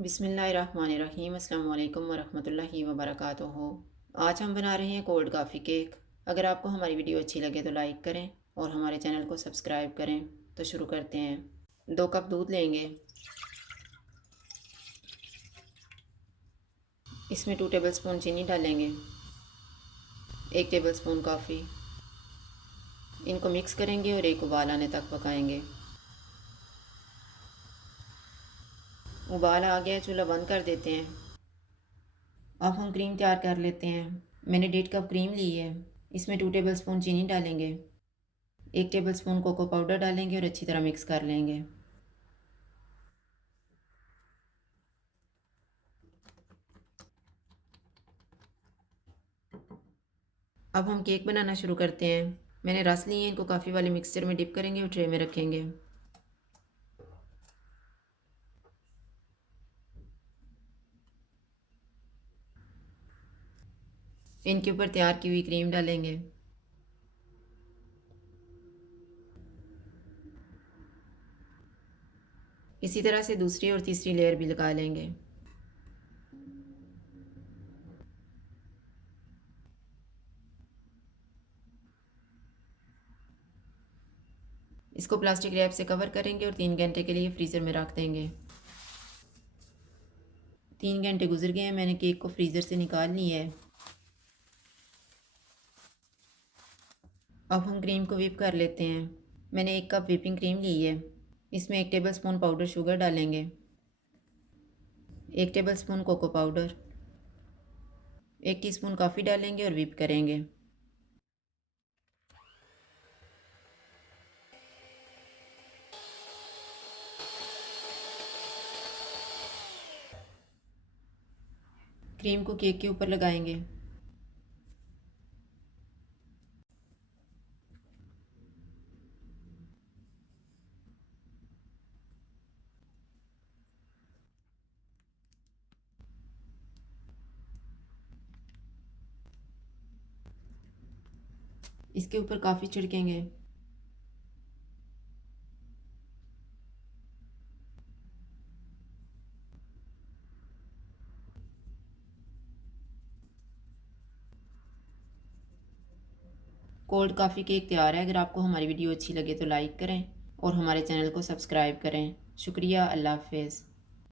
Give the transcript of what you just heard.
बिस्मिल्लाहिर्रहमानिर्रहीम अस्सलाम वालेकुम वरहमतुल्लाहि वबरकातुहू। आज हम बना रहे हैं कोल्ड काफ़ी केक। अगर आपको हमारी वीडियो अच्छी लगे तो लाइक करें और हमारे चैनल को सब्सक्राइब करें। तो शुरू करते हैं। 2 कप दूध लेंगे, इसमें 2 टेबलस्पून चीनी डालेंगे, 1 टेबलस्पून कॉफ़ी। इनको मिक्स करेंगे और एक उबाल आने तक पकाएंगे। उबाल आ गया, चूल्हा बंद कर देते हैं। अब हम क्रीम तैयार कर लेते हैं। मैंने 1.5 कप क्रीम ली है। इसमें 2 टेबलस्पून चीनी डालेंगे, 1 टेबलस्पून कोको पाउडर डालेंगे और अच्छी तरह मिक्स कर लेंगे। अब हम केक बनाना शुरू करते हैं। मैंने रस लिए हैं, इनको काफ़ी वाले मिक्सचर में डिप करेंगे और ट्रे में रखेंगे। इनके ऊपर तैयार की हुई क्रीम डालेंगे। इसी तरह से दूसरी और तीसरी लेयर भी लगा लेंगे। इसको प्लास्टिक रैप से कवर करेंगे और 3 घंटे के लिए फ्रीज़र में रख देंगे। 3 घंटे गुजर गए हैं, मैंने केक को फ्रीज़र से निकाल लिया है। अब हम क्रीम को व्हिप कर लेते हैं। मैंने 1 कप व्हिपिंग क्रीम ली है। इसमें 1 टेबलस्पून पाउडर शुगर डालेंगे, 1 tablespoon cocoa powder, 1 teaspoon coffee डालेंगे और व्हिप करेंगे। क्रीम को केक के ऊपर लगाएंगे। इसके ऊपर कॉफ़ी छिड़केंगे। कोल्ड कॉफ़ी केक तैयार है। अगर आपको हमारी वीडियो अच्छी लगे तो लाइक करें और हमारे चैनल को सब्सक्राइब करें। शुक्रिया। अल्लाह हाफ़िज़।